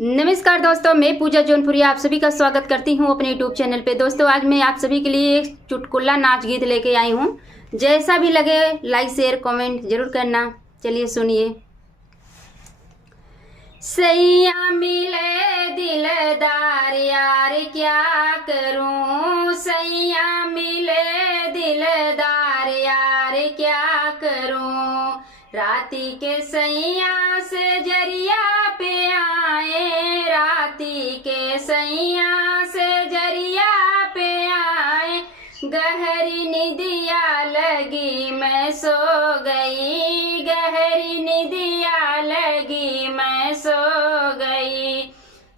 नमस्कार दोस्तों, मैं पूजा जौनपुरी आप सभी का स्वागत करती हूं अपने यूट्यूब चैनल पे। दोस्तों आज मैं आप सभी के लिए एक चुटकुला नाच गीत लेके आई हूं। जैसा भी लगे लाइक शेयर कमेंट जरूर करना। चलिए सुनिए। सैया मिले दिलदार यार क्या करूं, सैया मिले दिलदार यार क्या करूं। राती के सैया से जरिया पे आए, राती के सैया से जरिया पे आए। गहरी निदिया लगी मैं सो गई, गहरी निदिया लगी मैं सो गई।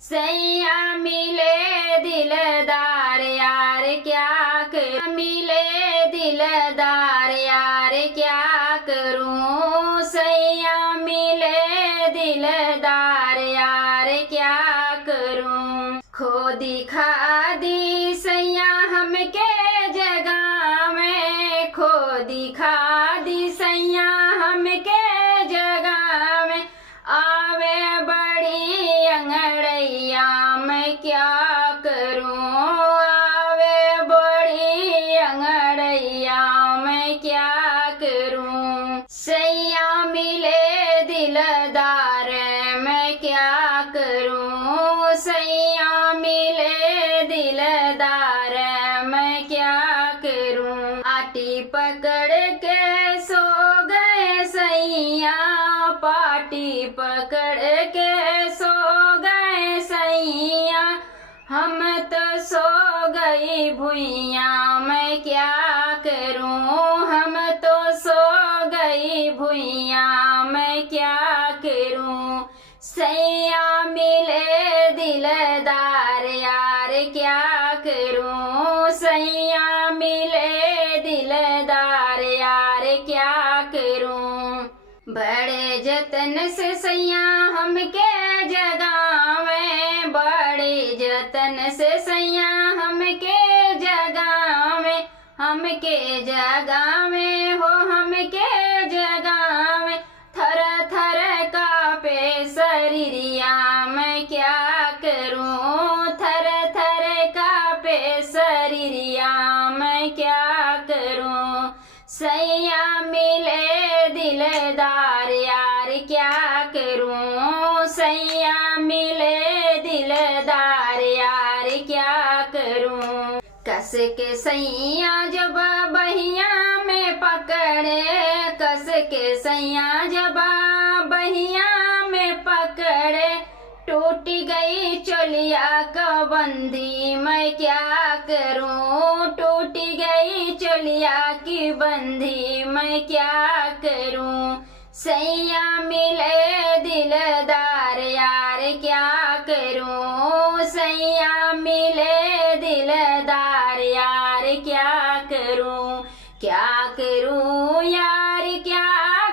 सैया मिले दिलदार यार क्या करूं, मिले दिलदार यार क्या करूं। सैया मिले दिलदार यार क्या करूं। खो दिखा दी सैया हमके जगह में, खो दिखा दी सैया हमके जगह में। आवे बड़ी अंगड़ैया मैं क्या करूं, आवे बड़ी अंगड़ैया मैं क्या करूं। सैया मिले दिलदार मैं क्या करूं, सैया मिले दिलदार मैं क्या करूं। आटी पकड़ के सो गए सैया, पाटी पकड़ के सो गए सैया। हम तो सो गई भुइया मैं क्या करूं, हम तो सो गई भुइया मैं क्या करूं। सैया मिले दिलदार यार क्या करूं, सैया मिले दिलदार यार क्या करूं। बड़े जतन से सैया हमके जगावे, बड़े जतन से सैया हमके जगावे, हमके जगावे हो हमके जगावे। थर थर कांपे शरीरिया मैं क्या करूं, थर थर कांपे शरीरिया मैं क्या करूं। सैया मिले दिलदार यार क्या करूं, सैया मिले दिलदार यार क्या करूं। कस के सैया जब बहिया में पकड़े, कस के सैया जब बहिया में पकड़े। टूट गई चोलिया का बंदी मैं क्या करूं, टूट गई चोलिया की बंदी मैं क्या करूं। सैया मिले दिलदार यार क्या करूं, सैया मिले दिलदार यार क्या करूं। क्या करूं यार क्या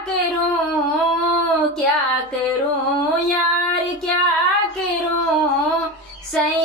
करूं, क्या करूं यार क्या करूं। सैया